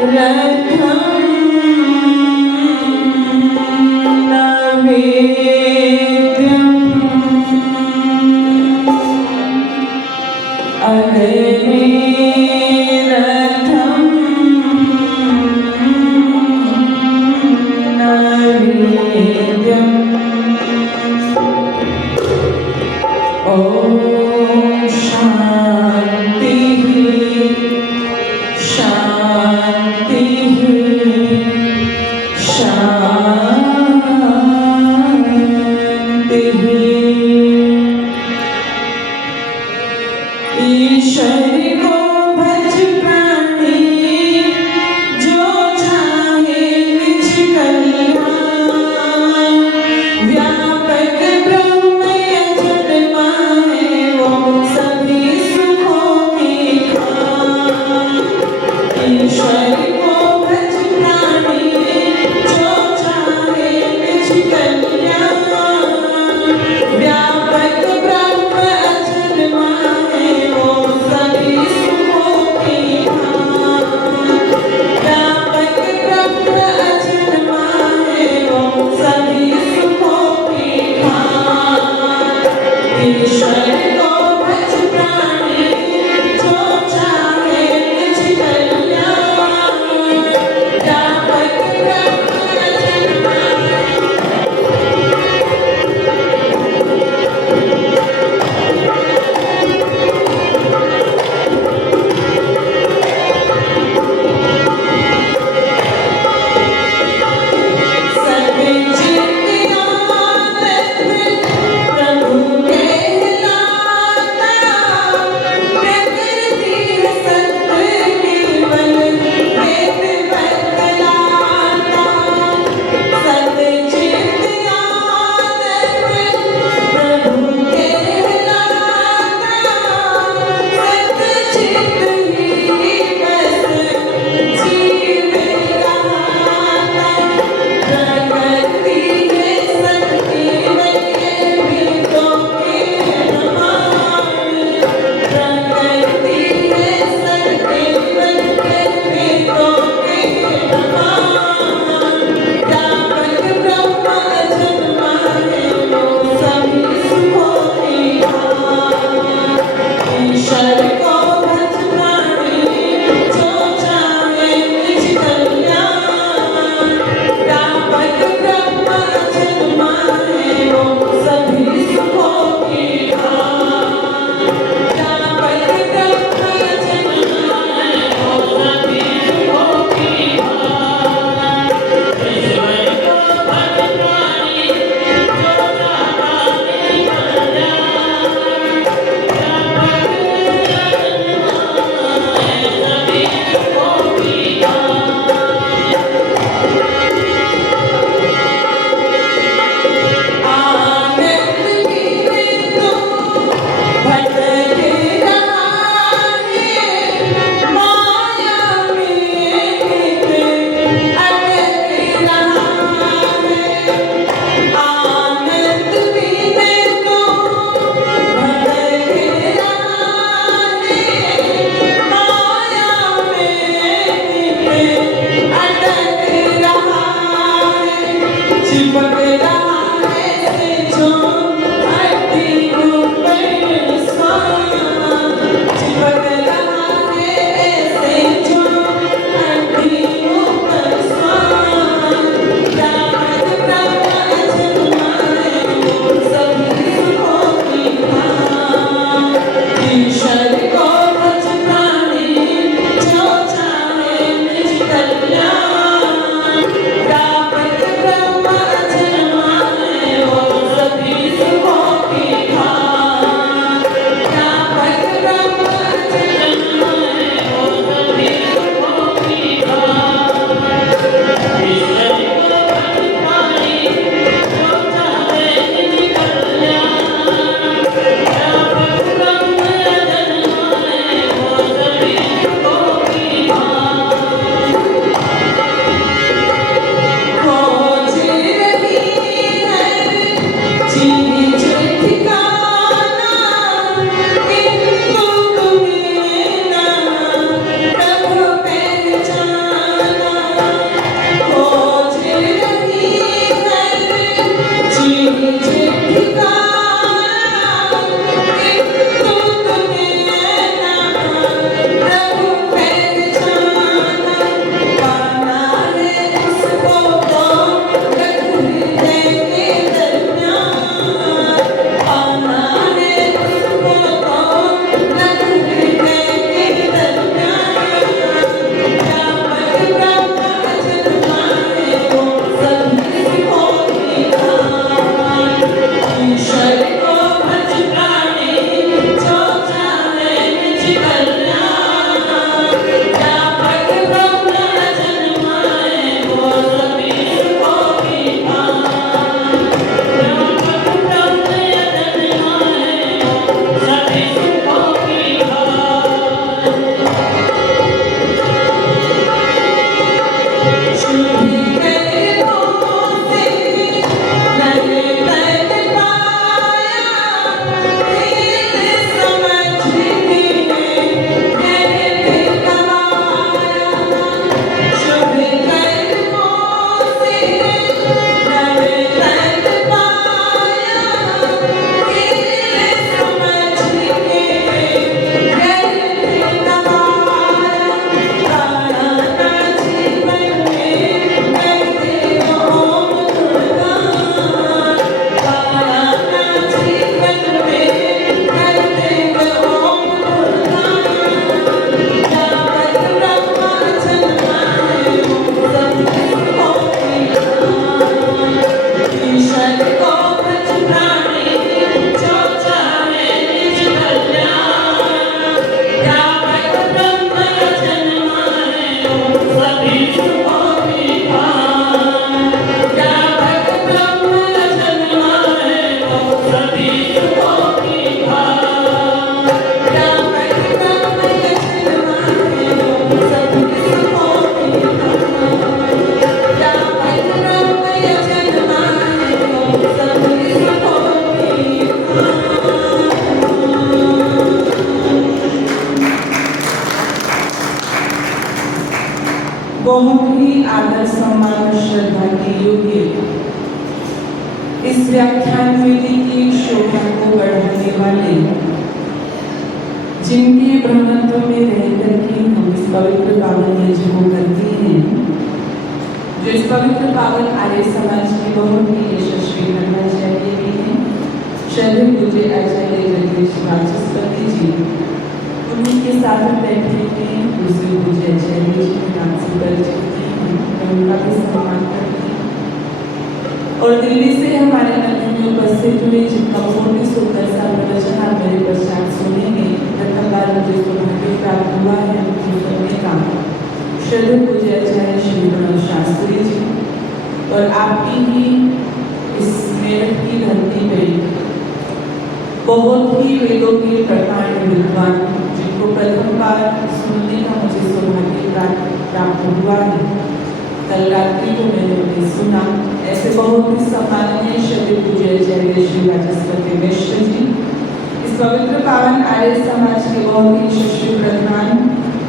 रथम नवेद्यम अग्ने रथम नवेद्यम ओम शांति शांति शांति। ईश्वर को भज प्राणी जो चाहे निज कल्याण, व्यापक ब्रह्म यजन माहे वो सभी सुखों की खान। ईश्वर को भज प्राणी जो चाहे बहुत ही आदर सम्मान श्रद्धा के योग्य इस व्याख्यान वेदी की शोभा को बढ़ाने वाले, जिनके ब्रह्मत्व में रहकर के हम इस पवित्र पावन यज्ञ को करते हैं, जो इस पवित्र पावन आर्य समाज के बहुत ही यशस्वी धर्माचार्य भी हैं, श्रद्धेय पूज्य आचार्य जगदीश वाचस्पति जी, उन्हीं के साथ बैठे हैं दूसरे पूज्य आचार्य जी के नाम से परिचित हैं, मैं उनका भी सम्मान करती हूँ। और दिल्ली से हमारे मंदिर में उपस्थित हुए जिनका बहुत ही सुंदर सा प्रवचन आप मेरे पश्चात सुनेंगे, प्रथम बार मुझे सौभाग्य प्राप्त हुआ है उनकी सुनने का, श्रद्धेय पूज्य आचार्य श्री प्रणव शास्त्री जी, और आपकी ही इस मेरठ की धरती पे बहुत ही वेदों के प्रकांड विद्वान, जिनको प्रथम बार सुनने का मुझे सौभाग्य प्राप्त हुआ है, कल रात्रि को मैंने उन्हें सुना। ऐसे बहुत ही सम्माननीय श्रद्धेय पूज्य आचार्य श्री वाचस्पति मिश्र जी, इस पवित्र पावन आर्य समाज के बहुत ही यशस्वी प्रधान,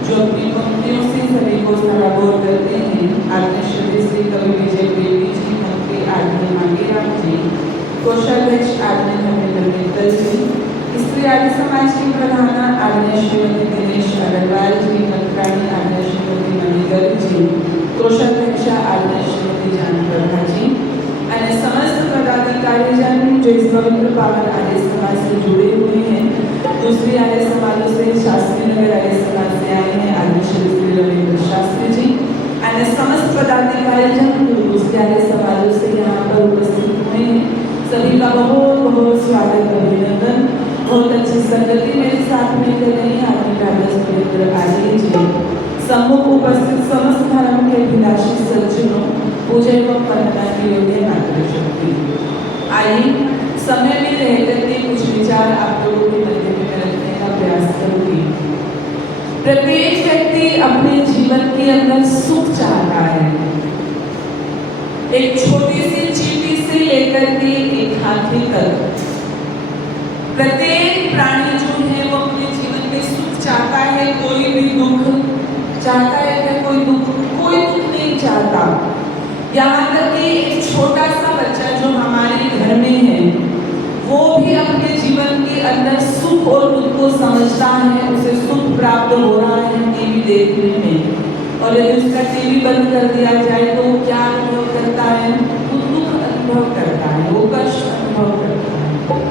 जो अपनी पंक्तियों से सभी को सराबोर करते हैं, आदरणीय श्री श्री कवि विजय देवी जी, मंत्री आदरणीय मांगेराम जी, कोषाध्यक्ष आदरणीय धर्मेंद्र मित्तल जी, स्त्री आर्य समाज की प्रधान आदरणीय श्रीमती दिनेश अग्रवाल जी, मंत्राणी आदरणीय श्रीमती मणिगर जी, कोषाध्यक्ष आदरणीय श्रीमती जानप्रभा जी, अन्य समस्त पदाधिकारीजन जो इस पवित्र पावन आर्य समाज से जुड़े हुए हैं, दूसरी आर्य समाजों से, शास्त्री नगर आर्य समाज से आए हैं आदरणीय श्री श्री रविंद्र शास्त्री जी, अन्य समस्त पदाधिकारीजन दूसरे आर्य समाजों से यहाँ पर उपस्थित हुए हैं, सभी का बहुत बहुत स्वागत, अभिनंदन। बहुत अच्छी संगति मेरे साथ में कर रही है आदरणीय पवित्र आचार्य जी, सम्मुख उपस्थित समस्त धर्म के अभिलाषी सज्जनों, पूजा एवं वंदना के योग्य मातृशक्ति। आइए समय में रहकर के कुछ विचार आप लोगों के मध्य में रखने का प्रयास करूंगी। प्रत्येक व्यक्ति अपने जीवन के अंदर सुख चाहता है, एक छोटी सी चींटी से लेकर के एक हाथी तक प्रत्येक प्राणी जो है वो अपने जीवन में सुख चाहता है, कोई भी दुख चाहता है क्या? कोई दुख नहीं चाहता। यहाँ तक कि एक छोटा सा बच्चा जो हमारे घर में है, वो भी अपने जीवन के अंदर सुख और दुख को समझता है, उसे सुख प्राप्त हो रहा है टीवी देखने में, और यदि उसका टीवी बंद कर दिया जाए तो वो क्या अनुभव करता है? वो दुख अनुभव करता है, वो कष्ट अनुभव करता है।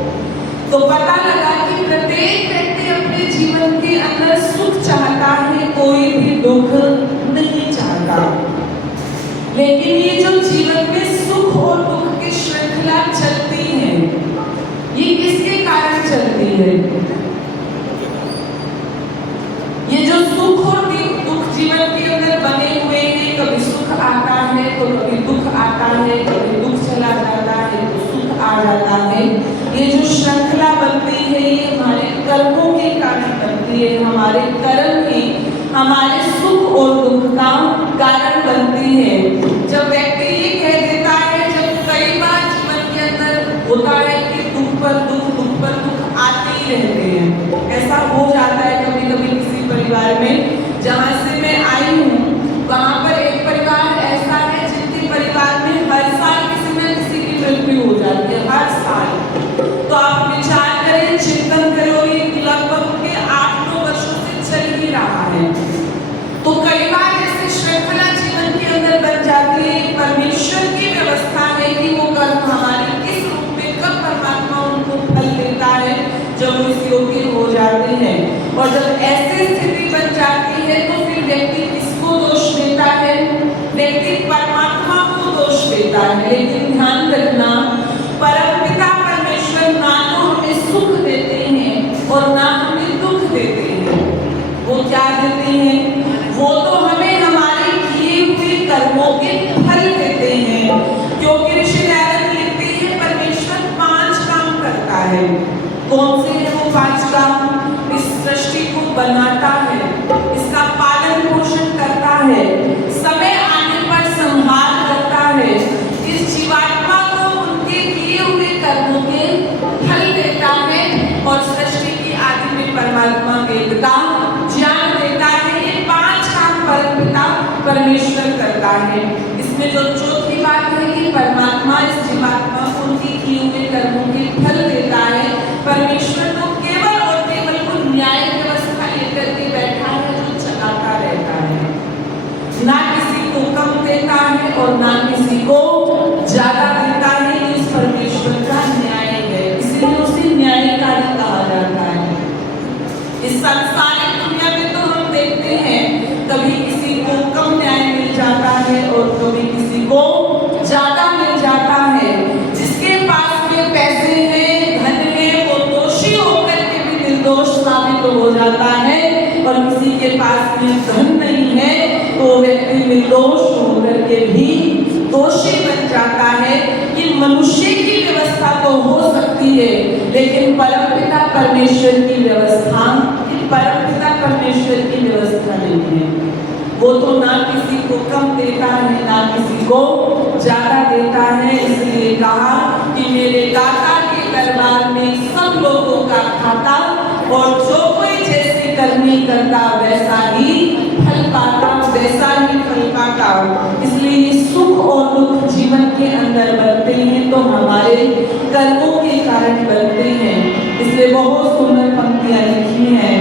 तो पता लगा कि प्रत्येक व्यक्ति अपने जीवन के अंदर सुख चाहता है, कोई भी दुख नहीं चाहता। लेकिन ये जो जीवन में सुख और दुख की श्रृंखला चलती है, ये किसके कारण चलती है? ये जो सुख और दुख जीवन के अंदर बने हुए हैं, कभी सुख आता है तो कभी दुख आता है, कभी दुख चला जाता है तो सुख आ जाता है। ये जो श्रृंखला बनती है ये हमारे कर्मों के कारण बनती है, हमारे कर्म ही हमारे सुख और दुख का कारण बनती है। कौन से हैं वो 5 काम? इस सृष्टि को बनाता है, इसका पालन पोषण करता है, समय आने पर संहार करता है, इस जीवात्मा को उनके किए हुए कर्मों के फल देता है और सृष्टि की आदि में परमात्मा वेदता ज्ञान देता है। ये 5 काम परमपिता परमेश्वर करता है। इसमें जो चौथी बात है कि परमात्मा इस जीवात्मा को उनके किए हुए कर्मों के फल देता है। परमेश्वर तो केवल और केवल वो न्याय व्यवस्था लेकर के बैठा है जो चलाता रहता है, ना किसी को कम देता है और ना किसी को ज्यादा देता है। इस परमेश्वर का न्याय है, इसलिए उसे न्यायकारी कहा जाता है। इस सांसारिक दुनिया में तो हम देखते हैं कभी किसी को कम न्याय मिल जाता है और कभी किसी को ज्यादा मिल जाता है। जिसके पास में पैसे हैं, धन है, वो दोषी होकर के भी निर्दोष साबित हो जाता है और किसी के पास में धन नहीं है तो व्यक्ति निर्दोष होकर के भी दोषी बन जाता है। कि मनुष्य की व्यवस्था तो हो सकती है लेकिन परमपिता परमेश्वर की व्यवस्था परमेश्वर की व्यवस्था नहीं है। वो तो ना किसी को कम देता है ना किसी को ज्यादा देता है। इसलिए कहा कि मेरे दाता के दरबार में सब लोगों का खाता और जो कोई जैसे करनी करता वैसा ही फल पाता, वैसा ही फल पाता। इसलिए सुख और दुख जीवन के अंदर बनते हैं तो हमारे कर्मों के कारण बनते हैं। इसलिए बहुत सुंदर पंक्तियां लिखी हैं।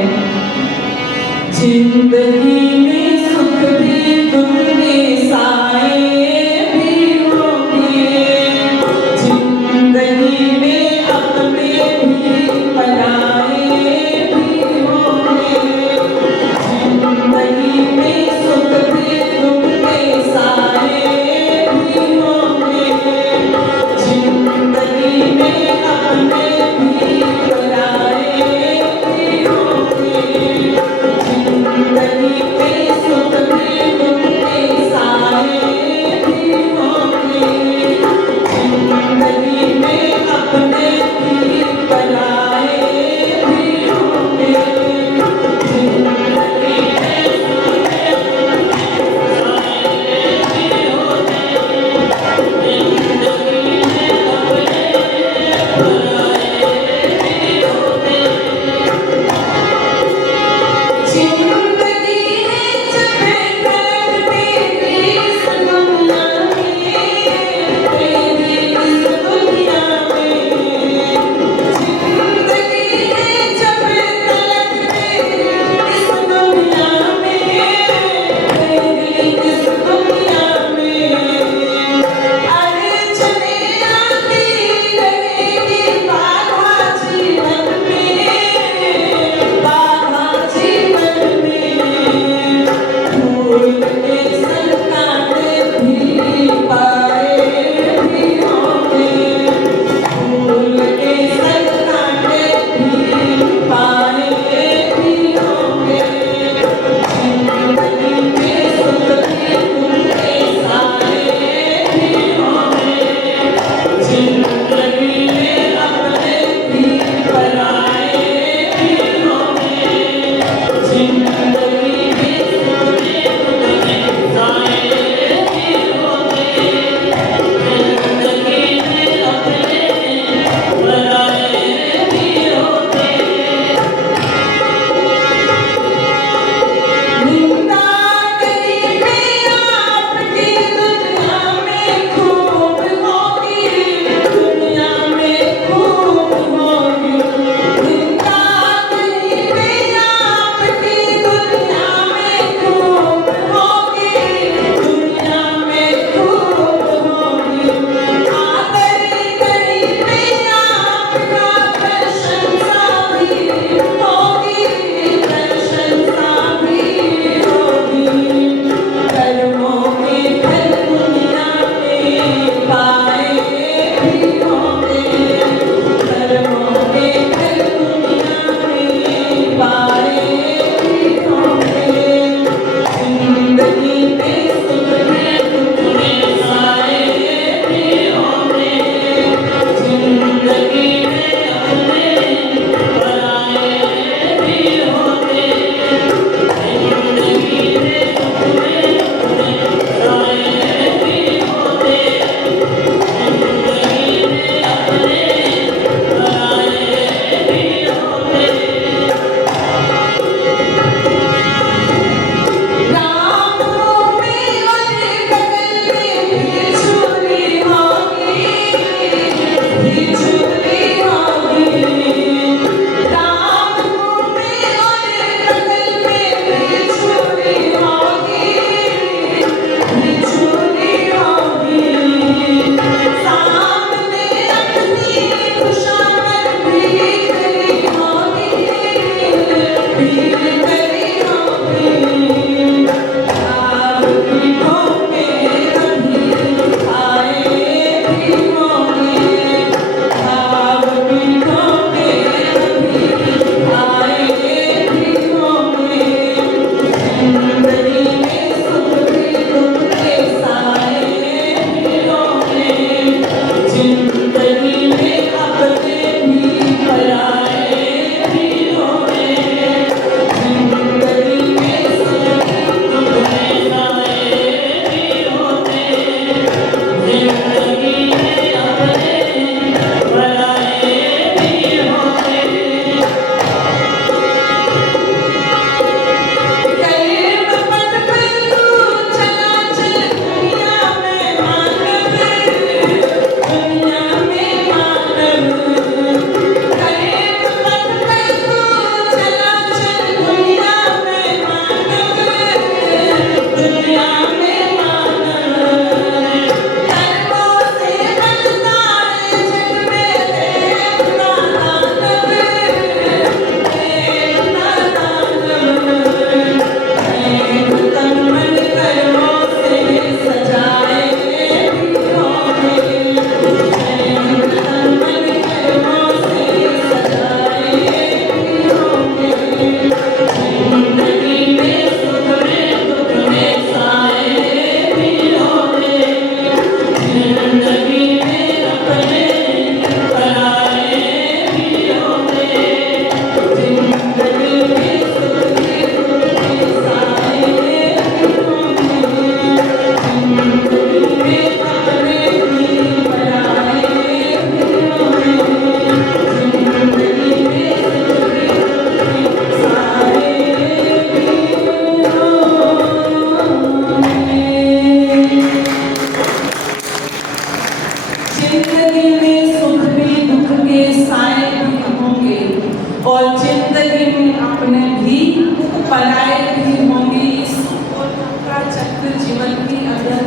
जिंदगी में सुख भी दुख में साए भी होंगे, जिंदगी में अपने भी पराए भी होंगे, जिंदगी में सुख भी दुख में साए भी होंगे, जिंदगी में अपने भी पराए भी होंगे, जिंदगी में सुख भी दुख में साए भी होंगे, जिंदगी में अपने भी पराए भी होंगे, जिंदगी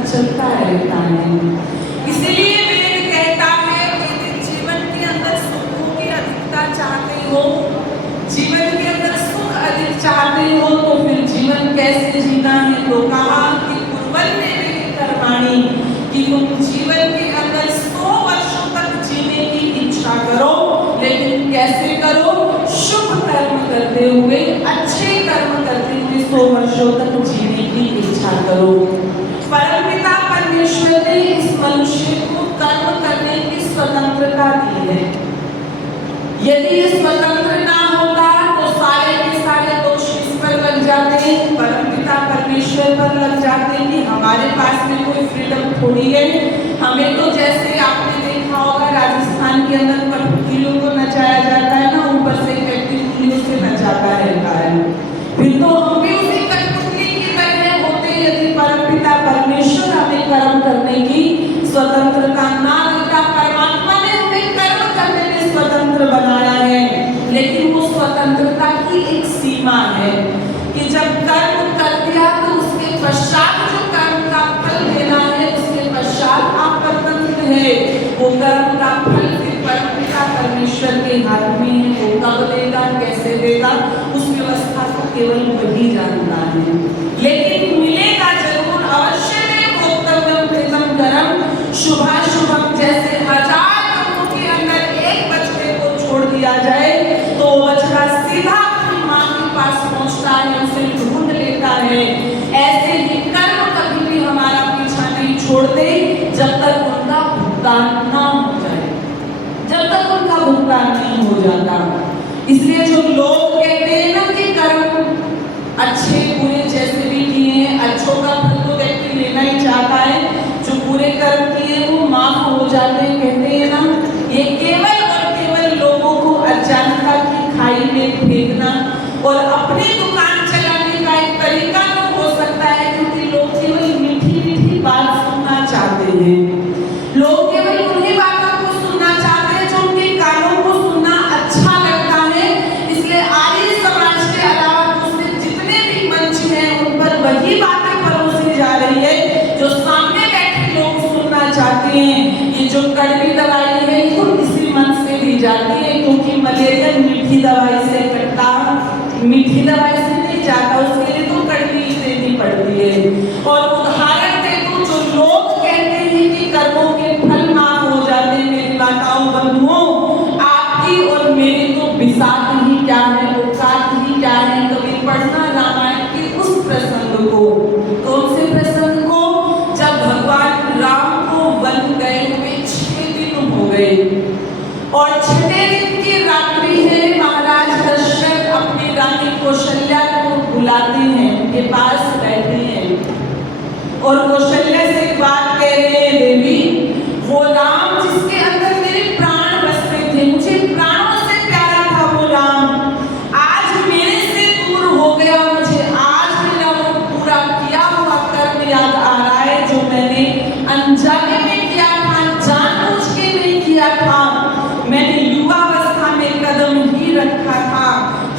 चलता रहता है। इसीलिए वेद कहता है कि जीवन के अंदर सुखों की अधिकता चाहते हो, जीवन के अंदर सुख अधिक चाहते हो तो फिर जीवन कैसे जीना है? तो कहा कि कुर्वन्ने कर्माणि, कि तुम जीवन के अंदर 100 वर्षों तक जीने की इच्छा करो, लेकिन कैसे करो? शुभ कर्म करते हुए, अच्छे कर्म करते हुए 100 वर्षों तक जीने की इच्छा करो। परमपिता परमेश्वर ने इस मनुष्य को कर्म करने की स्वतंत्रता दी है। यदि ये स्वतंत्र ना होता तो सारे के सारे दोष किस पर लग जाते? परमपिता परमेश्वर पर लग जाते कि हमारे पास में कोई फ्रीडम थोड़ी है। हमें तो जैसे आपने देखा होगा राजस्थान के अंदर कठपुतलियों को नचाया जाता है ना, ऊपर से कठपुतलियों से नचाता रहता है, फिर तो हम भी उसी कठपुतली की तरह होते यदि परमपिता परमेश्वर हमें कर्म करने की स्वतंत्रता ना देता। परमात्मा ने हमें कर्म करने में स्वतंत्र बनाया है, लेकिन वो स्वतंत्रता की एक सीमा है कि जब कर्म कर दिया तो उसके पश्चात जो कर्म का फल देना है उसके पश्चात आप स्वतंत्र है। वो कर्म का फल फिर परमपिता परमेश्वर के हाथ में है। वो कब देगा, कैसे देगा, उस व्यवस्था को केवल वही जानता है, लेकिन मिलेगा जरूर। अवश्य में भोक्तव्यम प्रीतम करम शुभाशुभम, जैसे 1000 कर्मों के अंदर एक बछड़े को छोड़ दिया जाए तो वो बछड़ा सीधा अपनी माँ के पास पहुंचता है, उसे ढूंढ लेता है। ऐसे ही कर्म कभी भी हमारा पीछा नहीं छोड़ते जब तक उनका भुगतान ना हो जाए, जब तक उनका भुगतान नहीं हो जाता। इसलिए जो लोग कहते हैं ना कि कर्म अच्छे बुरे जैसे भी किए हैं, अच्छों का फल तो व्यक्ति लेना ही चाहता है, जो बुरे कर्म किए वो माफ हो जाते हैं, कहते हैं ना, ये केवल और केवल लोगों को अज्ञानता की खाई में फेंकना और अपनी दुकान चलाने का एक तरीका तो हो सकता है, क्योंकि लोग केवल मीठी मीठी बात सुनना चाहते हैं। लोग केवल उन्हीं बातों को सुनना चाहते हैं जो उनके कानों को सुनना अच्छा लगता है। इसलिए आर्य समाज के अलावा दूसरे जितने भी मंच हैं उन पर वही बातें परोसी जा रही है जो सामने बैठे लोग सुनना चाहते हैं। ये जो कड़वी दवाई है ये तो इसी मन से दी जाती है, क्योंकि मलेरिया मीठी दवाई से कटता, मीठी दवाई से नहीं जाता, उसके लिए तो कड़वी देनी पड़ती है। और उदाहरण दे दूं, जो लोग कहते हैं कि कर्मों के फल माफ हो जाते हैं, मेरी माताओं बंधुओं, आपकी और मेरी तो बिसात ही क्या है, औकात ही क्या है। कभी पढ़ना रामायण के उस प्रसंग को, कौन से प्रसंग को? जब भगवान राम को वन गए हुए 6 दिन हो गए और 6वें दिन की रात्रि है। महाराज दशरथ अपनी रानी कौशल्या को बुलाते हैं, उनके पास बैठे हैं और कौशल्या से एक बात कह रहे हैं, देवी वो राम जिसके अंदर मेरे प्राण बसते थे, मुझे प्राणों से प्यारा था वो राम, आज मेरे से दूर हो गया। मुझे आज मेरा वो पूरा किया हुआ कर्म याद आ रहा है जो मैंने अनजाने में किया था, जानबूझ के नहीं किया था। मैंने युवावस्था में कदम ही रखा था,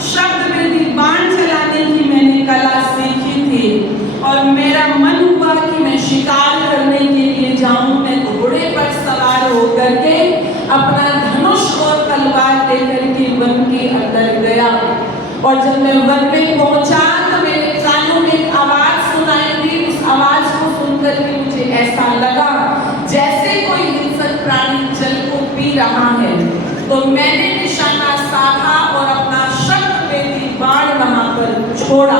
शब्द में बाण चलाने की मैंने कला सीखी थी और मेरा मन हुआ कि मैं शिकार करने के लिए जाऊं। मैं घोड़े पर सवार होकर के अपना धनुष और तलवार लेकर के वन के अंदर गया और जब मैं वन में पहुंचा तो मेरे कानों में एक आवाज सुनाई दी। उस आवाज को सुनकर के मुझे ऐसा लगा जैसे कोई हिंसक प्राणी जल को पी रहा है, तो मैंने निशाना साधा और अपना शब्द बाण वहां पर छोड़ा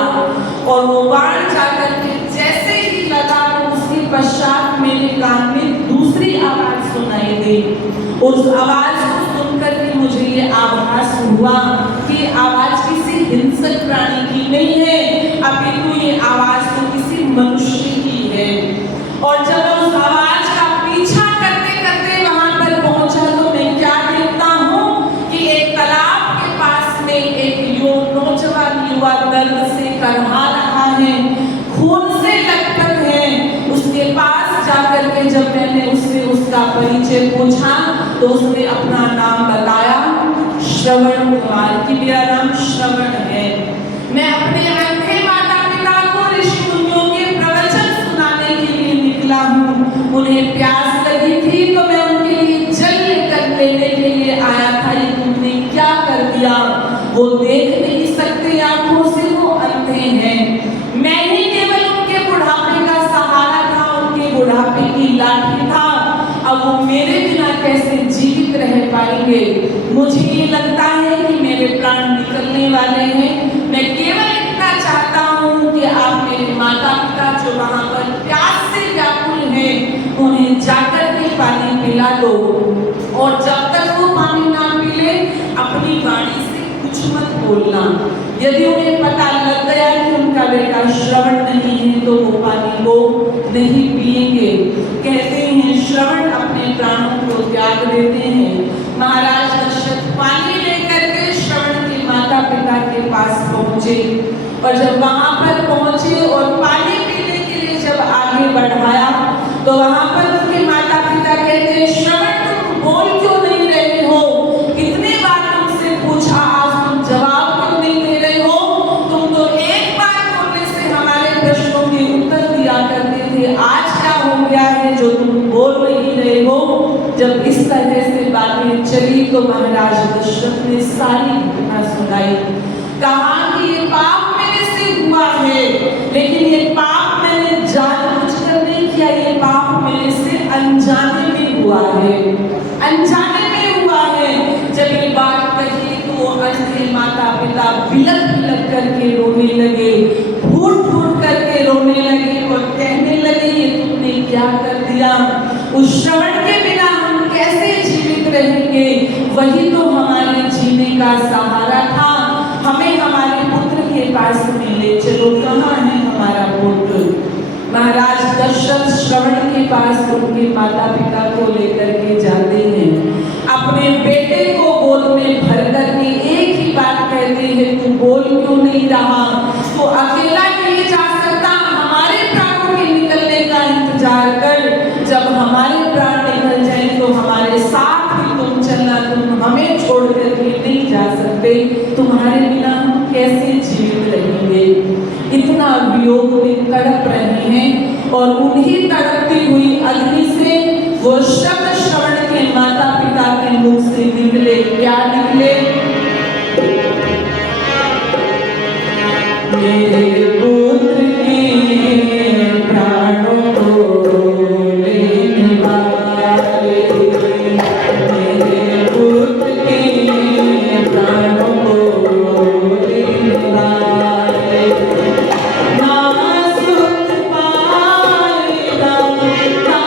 और वो बाण जाकर के जैसे ही लगा तो उसके पश्चात मेरे कान में दूसरी आवाज सुनाई दी। उस आवाज को सुनकर के मुझे ये आभास हुआ कि आवाज किसी हिंसक प्राणी की नहीं है, अपितु ये आवाज तो किसी मनुष्य की है। और जब उस जाकर के जब मैंने उससे उसका परिचय पूछा तो उसने अपना नाम बताया, श्रवण कुमार, कि मेरा नाम श्रवण है। मैं अपने अंधे माता पिता को ऋषि मुनियों के प्रवचन सुनाने के लिए निकला हूँ। उन्हें प्यास लगी थी तो मैं उनके लिए जल लेकर लेने के लिए आया था। ये तुमने क्या कर दिया? वो देख नहीं सकते आंखों से, वो अंधे हैं। मैं ही केवल उनके बुढ़ापे का सहारा था, उनके बुढ़ापे की लाठी था। अब वो मेरे बिना कैसे जीवित रह पाएंगे? मुझे ये लगता है कि मेरे प्राण निकलने वाले हैं। मैं केवल इतना चाहता हूँ कि आप मेरे माता पिता जो वहाँ पर प्यास से व्याकुल हैं, उन्हें जाकर के पानी पिला दो, और जब तक वो पानी ना पीले अपनी वाणी से कुछ मत बोलना। यदि उन्हें पता लग गया कि उनका बेटा श्रवण नहीं है तो वो पानी को नहीं पिएंगे। कहते हैं श्रवण अपने प्राणों को त्याग देते हैं। महाराज दशरथ पानी लेकर के श्रवण के माता पिता के पास पहुंचे, और जब वहां पर पहुंचे और पानी पीने के लिए जब आगे बढ़ाया तो वहां पर उनके माता पिता कहते हैं, श्रवण तुम बोल क्यों नहीं रहे हो? कितनी बार तुमसे पूछा, आज तुम जवाब क्यों नहीं दे रहे हो? तुम तो एक बार बोलने से हमारे प्रश्नों के उत्तर दिया करते थे, आज क्या हो गया है जो तुम बोल नहीं रहे हो? जब इस तरह से बातें चली तो महाराज दशरथ ने सारी घटना सुनाई। कहा कि ये पाप मेरे से हुआ है, लेकिन ये पाप मैंने जानबूझकर नहीं किया, ये पाप मेरे से अनजाने में हुआ है, अनजाने में हुआ है। जब ये बात कही तो अंधे माता पिता बिलख बिलख करके रोने लगे, फूट फूट करके रोने लगे और कहने लगे, ये तुमने क्या कर दिया? उस श्रवण के बिना हम कैसे जीवित रहेंगे? वही तो हमारे जीने का सहारा था। हमें हमारे पुत्र के पास में ले चलो। कहाँ है हमारा पुत्र? महाराज दशरथ श्रवण के पास उनके माता पिता को लेकर के जाते हैं। अपने बेटे को गोद में भर करके एक ही बात कहते हैं, तू बोल क्यों नहीं रहा? तो अकेला नहीं जा सकता, हमारे प्राणों के निकलने का इंतजार कर। जब हमारे प्राण निकल जाए तो हमारे साथ ही तुम चलना, तुम हमें छोड़ करके नहीं जा सकते। तुम्हारे बिना हम कैसे जीवित रहेंगे? इतना वियोग में तड़प रहे हैं, और उन्हीं तड़पती हुई अग्नि से वो शब्द श्रवण के माता पिता के मुख से निकले। क्या निकले? मेरे पुत्र के प्राणों को लेने वाले, मेरे पुत्र के प्राणों को लेने वाले, ना सुख पाएगा, ना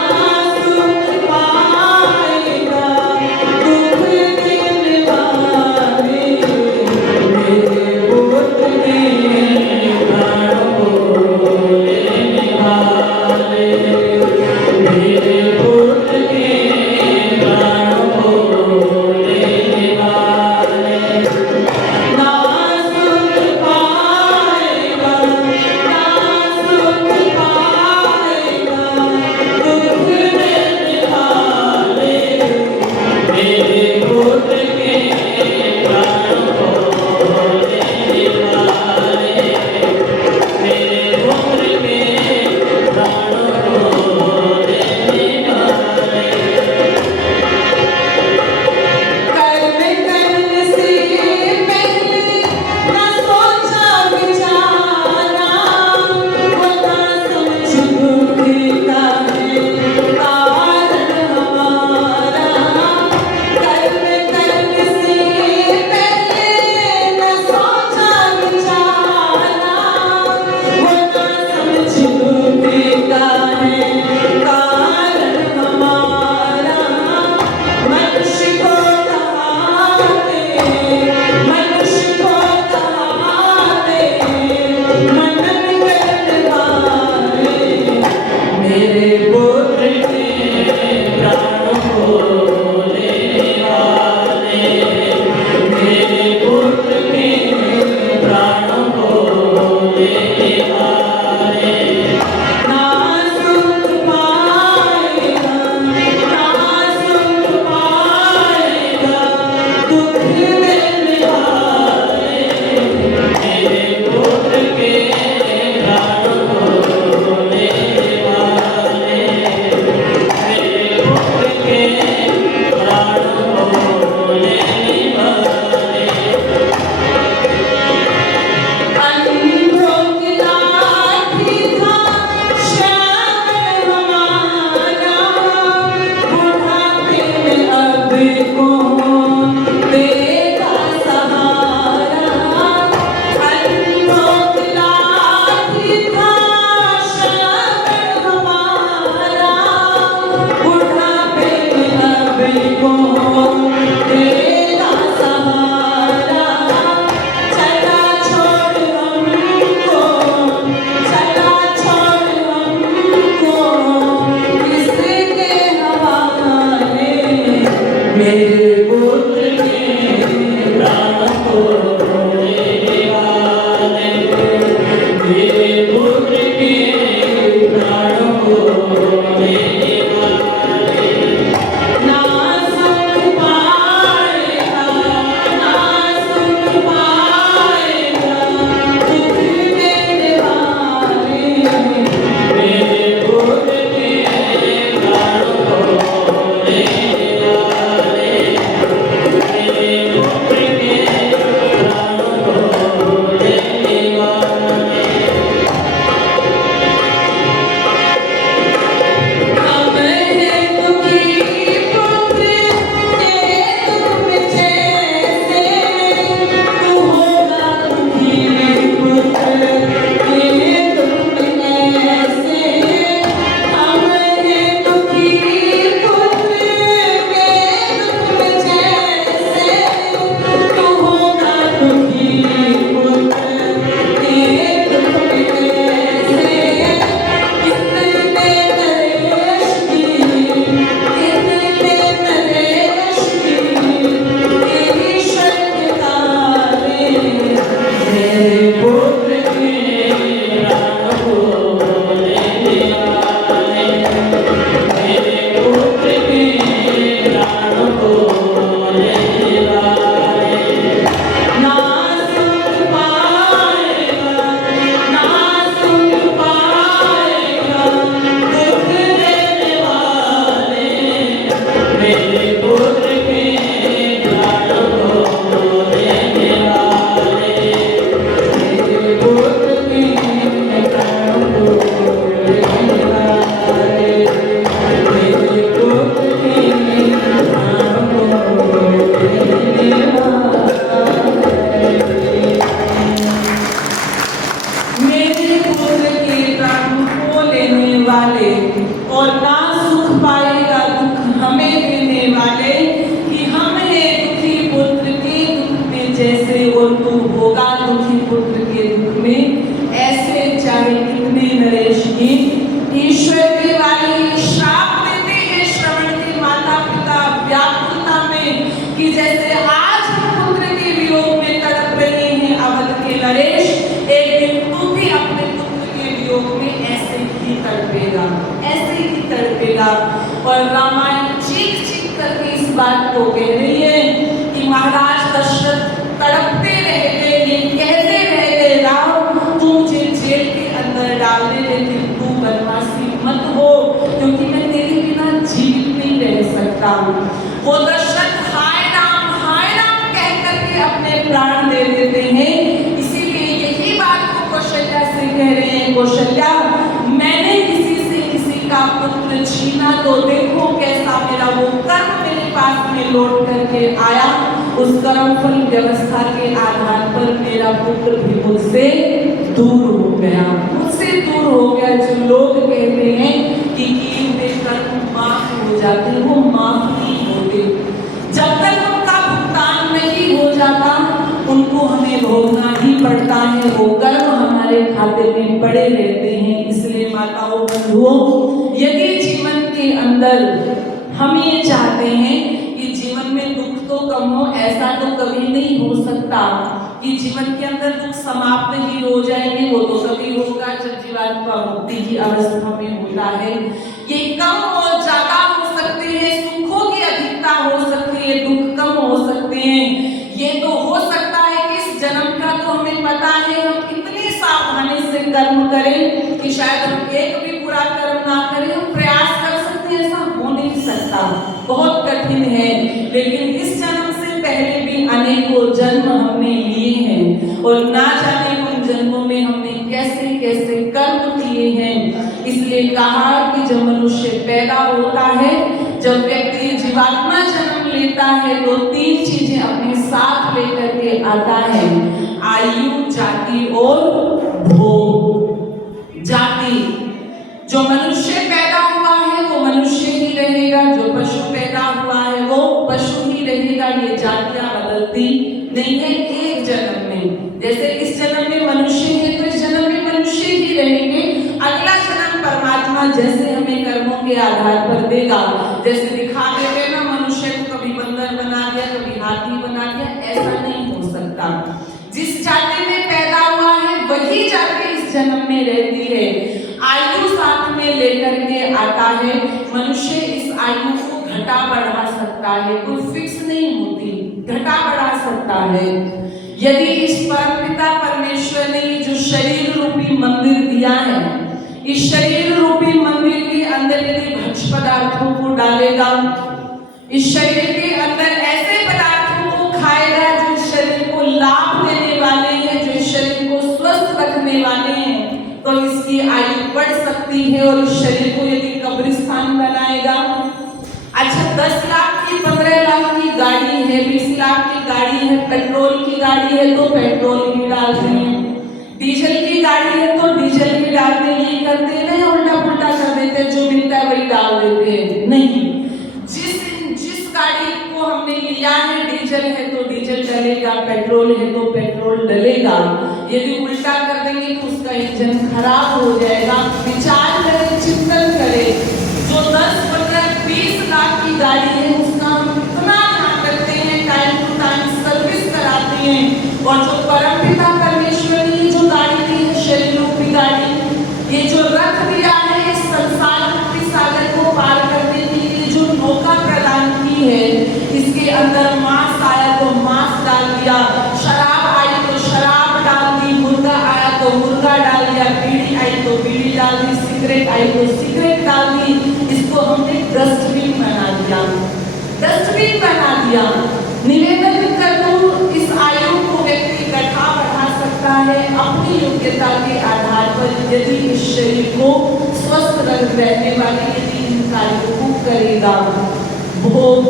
और रामायण चीख चीख करके इस बात को कह रही है कि महाराज दशरथ तड़पते रह गए, ये कहते रह गए, राम तू मुझे जेल के अंदर डाल दे, लेकिन तू बनवासी मत हो, क्योंकि मैं तेरे बिना जीवित नहीं रह सकता। वो दशरथ हाय राम कह करके अपने प्राण दे देते हैं। इसीलिए यही बात को कौशल्या से कह रहे हैं, कौशल्या मैंने किसी का पुत्र छीना तो देखो कैसा मेरा वो कर्म मेरे पास में लौट करके आया। उस कर्मफल व्यवस्था के आधार पर मेरा पुत्र भी मुझसे दूर हो गया, जो लोग कहते हैं कि किए हुए कर्म माफ हो जाते, वो माफ नहीं होते। जब तक उनका भुगतान नहीं हो जाता उनको हमें भोगना ही पड़ता है, वो कर्म हमारे खाते में पड़े रहते हैं। इसलिए माताओं बंधुओं, यदि जीवन के अंदर हम ये चाहते हैं कि जीवन में दुख तो कम हो, ऐसा तो कभी नहीं हो सकता कि जीवन के अंदर दुख समाप्त ही हो जाएंगे, वो तो कभी होगा जब जीवात्मा मुक्ति की अवस्था में होता है। ये कम और ज्यादा हो सकते हैं, सुखों की अधिकता हो सकती है, दुख कम हो सकते हैं। ये तो हो सकता है कि इस जन्म का तो हमें पता है, हम इतनी सावधानी से कर्म करें कि शायद हम एक भी बुरा कर्म ना करें। हम प्रयास कर सकते हैं, ऐसा हो नहीं सकता, बहुत कठिन है। लेकिन इस जन्म से पहले भी अनेकों जन्म हमने लिए हैं और ना जाने उन जन्मों में हमने कैसे कैसे कर्म किए हैं। इसलिए कहा कि जब मनुष्य पैदा होता है, जब व्यक्ति जीवात्मा जन्म लेता है, तो 3 चीजें अपने साथ लेकर के आता है, आयु, जाति और भोग। जाति, जो मनुष्य पैदा हुआ है वो मनुष्य ही रहेगा, जो पशु पैदा हुआ है वो पशु ही रहेगा। ये जातियां बदलती नहीं है एक जन्म में। जैसे इस जन्म में मनुष्य है तो इस जन्म में मनुष्य ही रहेंगे। अगला जन्म परमात्मा जैसे हमें कर्मों के आधार पर देगा, जैसे दिखा देते ना, मनुष्य को कभी बंदर बना दिया, कभी हाथी बना दिया, ऐसा नहीं हो सकता। जिस जाति में पैदा हुआ है वही जाति इस जन्म में रहती है। आयु साथ में लेकर के आता है। मनुष्य इस आयु को घटा बढ़ा सकता है, कोई फिक्स नहीं होती, घटा बढ़ा सकता है। यदि इस परमपिता परमेश्वर ने जो शरीर रूपी मंदिर दिया है, इस शरीर रूपी मंदिर के अंदर यदि भक्ष्य पदार्थों को डालेगा, इस शरीर के अंदर ऐसे पदार्थों को खाएगा जो शरीर को लाभ देने वाले हैं, जो शरीर को स्वस्थ रखने वाले हैं, तो इसकी आयु बढ़ सकती है। और इस शरीर को यदि कब्रिस्तान बनाएगा, अच्छा 10 लाख की 15 लाख की गाड़ी है, 20 लाख की गाड़ी है, पेट्रोल की गाड़ी है तो पेट्रोल भी डालते हैं, डीजल की गाड़ी है तो डीजल भी डालते हैं। ये करते हैं, उल्टा पुल्टा कर देते हैं, जो मिलता है वही डाल देते हैं। नहीं, जिस गाड़ी को हमने लिया है, डीजल है तो डीजल डलेगा, पेट्रोल है तो पेट्रोल डलेगा। यदि उल्टा कर देंगे तो उसका इंजन खराब हो जाएगा। विचार करें, चिंतन करें। जो 10, 15, 20 लाख की गाड़ी है उसका हम कितना ध्यान रखते हैं, टाइम टू टाइम सर्विस कराते हैं। और जो परमपिता परमेश्वर ने जो गाड़ी दी है, शरीर रूपी गाड़ी, ये जो रख दिया है, इस संसार रूपी सागर को पार करने के लिए जो नौका प्रदान की है, इसके अंदर मांस आया तो मांस डाल दिया, शराब आई तो शराब डाल दी, मुर्गा आया तो मुर्गा डाल दिया, बीड़ी आई तो बीड़ी डाल दी, सिगरेट आई तो सिगरेट डाल दी। इसको हमने डस्टबिन बना दिया। निवेदन कर दूं, इस आयु को व्यक्ति घटा बढ़ा सकता है अपनी योग्यता के आधार पर, यदि इस शरीर को स्वस्थ रहने वाले यदि इन कार्यों को करेगा। भोग,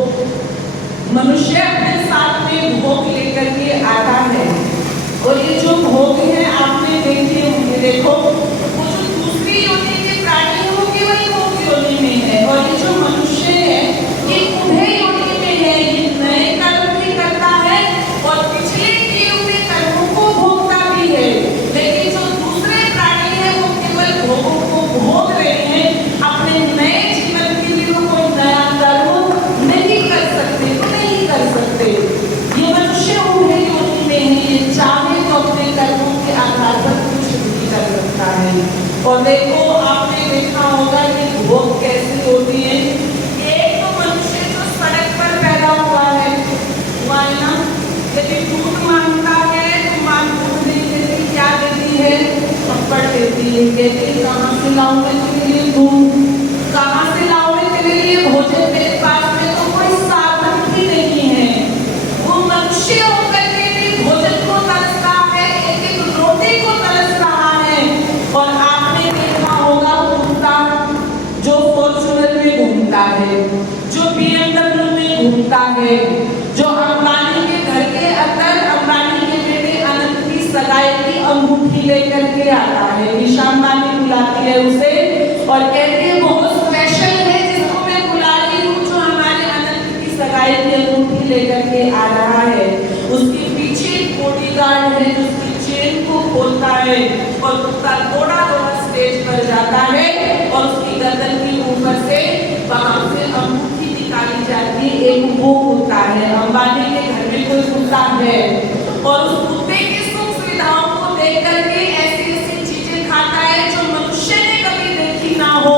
मनुष्य अपने साथ में भोग लेकर के आता है, और ये जो भोग है आपने देखे होंगे, देखो वो जो दूसरी योनि के प्राणी होंगे वही भोग योनि में है, और ये जो मनुष्य है ये उन्हें योनि में है। ये नए कर्म भी करता है और पिछले किए हुए कर्मों को भोगता भी है, लेकिन जो दूसरे प्राणी है वो केवल भोगों को भोग रहे हैं, अपने नए जीवन के लिए वो कोई नया कर्म नहीं कर सकते, तो नहीं कर सकते। ये मनुष्य उन्हें योनि में है, ये चाहे तो अपने कर्मों के आधार पर कुछ भी कर सकता है। और देखो आपने देखा होगा कि भोग कैसे होती है, है, जो अंबानी के घर के अंदर अंबानी के बेटे अनंत की सगाई की अंगूठी लेकर के आता है। ईशा अंबानी बुलाती है उसे और कहती है बहुत स्पेशल है जिसको मैं बुला रही हूँ, जो हमारे अनंत की सगाई की अंगूठी लेकर के आ रहा है। उसके पीछे एक बॉडीगार्ड है जो उसकी चेन को खोलता है और कुत्ता थोड़ा थोड़ा स्टेज पर जाता है और उसकी गर्दन के ऊपर से वहां से अंगूठी निकाली जाती है। एक वो कुत्ता है, अंबानी के घर में कोई कुत्ता है और उस कुत्ते की सुख सुविधाओं को देख करके ऐसी ऐसी चीजें खाता है जो मनुष्य ने कभी देखी ना हो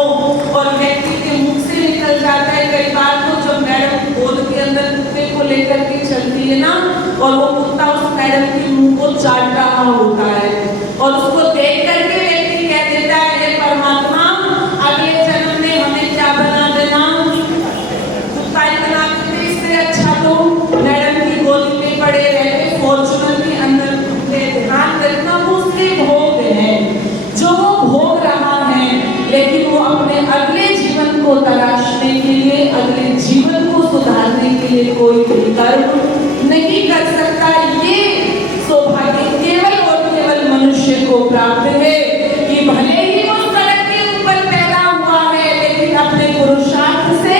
और व्यक्ति के मुख से निकल जाता है। कई बार तो जब मैडम गोद के अंदर कुत्ते को लेकर के चलती है ना और वो कुत्ता उस मैडम के मुंह को चाट रहा होता है और उसको देख करके व्यक्ति कह देता है, हे परमात्मा अगले जन्म में हमें क्या बना देना, कुत्ता ही बना देते, इससे अच्छा तो मैडम की गोदी में पड़े रहते फॉर्च्यूनर के अंदर कुत्ते। ध्यान रखना वो उसके भोग हैं जो वो भोग रहा है, लेकिन वो अपने अगले जीवन को तराशने के लिए, अगले जीवन को सुधारने के लिए कोई भी कर्म नहीं कर सकता। ये सौभाग्य केवल और केवल मनुष्य को प्राप्त है कि भले ही वो सड़क के ऊपर पैदा हुआ है, लेकिन अपने पुरुषार्थ से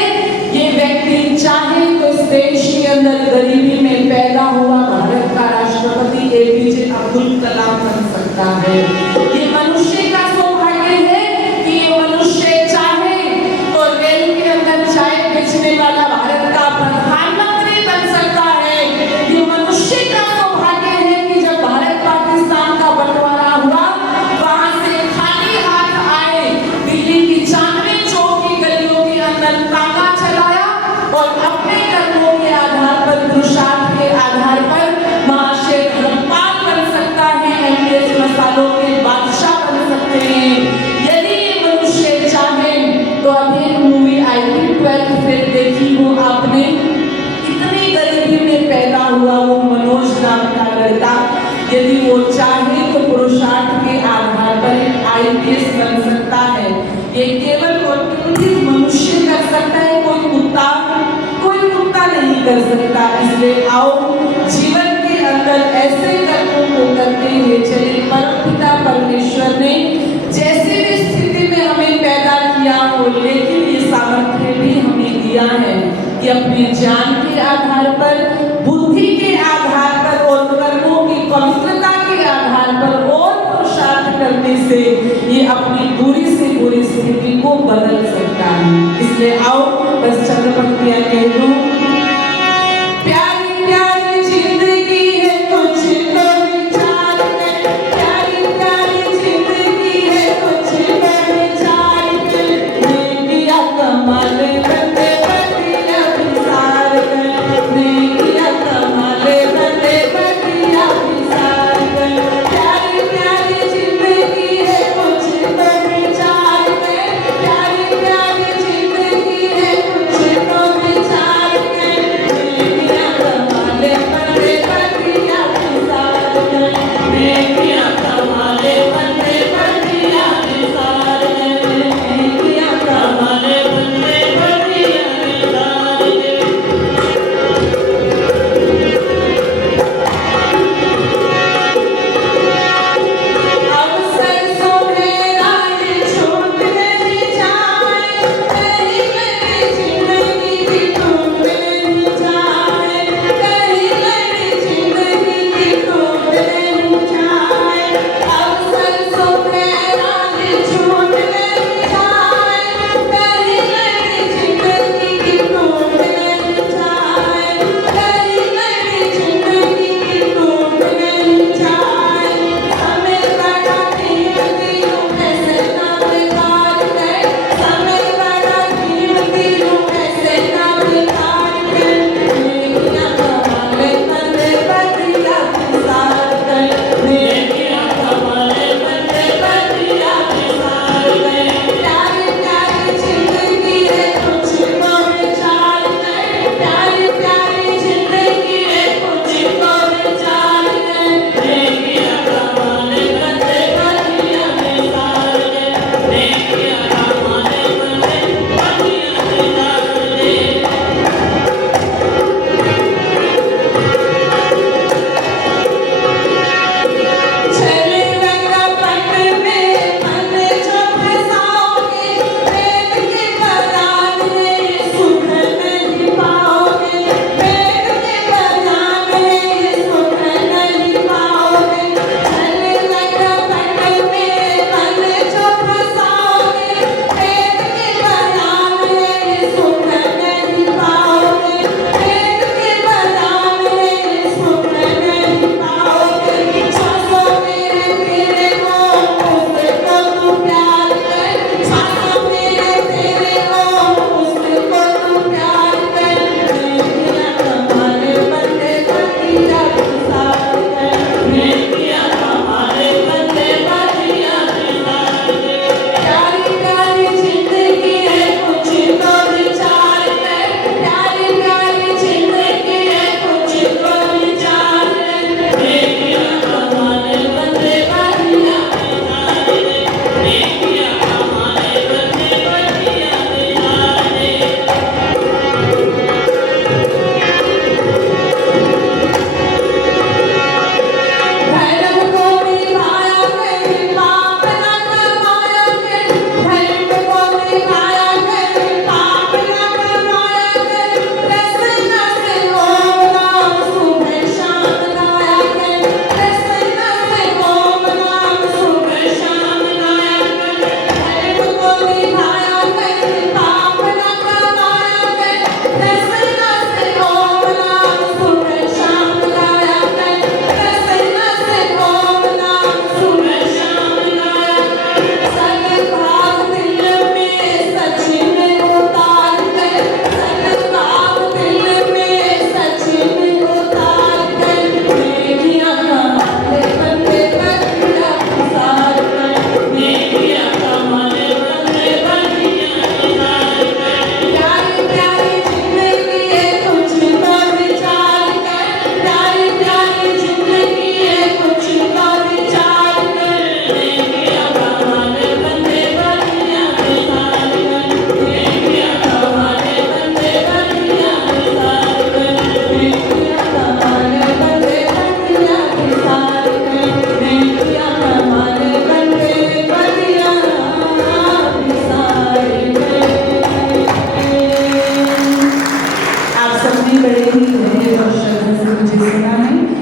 ये व्यक्ति चाहे तो इस देश के अंदर गरीबी में पैदा हुआ भारत का राष्ट्रपति APJ अब्दुल कलाम बन सकता है। ये मनुष्य का सौभाग्य है कि ये मनुष्य चाहे तो रेल के अंदर चाय बेचने वाला भारत का प्रधानमंत्री बन सकता है। ये मनुष्य का सौभाग्य है कि जब भारत पाकिस्तान का बंटवारा हुआ वहां से खाली हाथ आए, दिल्ली की चांदनी चौक की गलियों के अंदर ताका चलाया और अपने कर्मों के आधार पर, पुरुषार्थ के आधार पर महाशय धर्मपाल बन सकता है, MPS मसालों के बादशाह बन सकते हैं। यदि ये मनुष्य चाहे तो अभी एक मूवी आई थी 12th फेल देखी हो आपने, इतनी गरीबी में पैदा हुआ वो मनोज नाम का लड़का, यदि वो चाहे तो पुरुषार्थ के आधार पर IPS बन सकता है। ये केवल और केवल मनुष्य कर सकता है, कोई कुत्ता नहीं कर सकता। इसलिए आओ जीवन के अंदर ऐसे कर्मों को करते हुए चले। परमपिता परमेश्वर ने जैसे भी स्थिति में हमें पैदा किया हो, लेकिन ये सामर्थ्य भी हमें दिया है कि अपने ज्ञान के आधार पर, बुद्धि के आधार पर और कर्मों की पवित्रता के आधार पर और पुरुषार्थ करने से ये अपनी बुरी से बुरी स्थिति को बदल सकता है। इसलिए आओ बस चंद पंक्तियां कह दूं। प्यारी प्यारी जिंदगी है कुछ तो विचार कर, प्यारी प्यारी जिंदगी है कुछ तो विचार कर, नेकिया कमाल बंदे बदिया विसार कर, नेकिया कमाल बंदे बदिया विसार कर। प्यारी प्यारी जिंदगी है कुछ तो विचार कर, प्यारी प्यारी जिंदगी है करेगी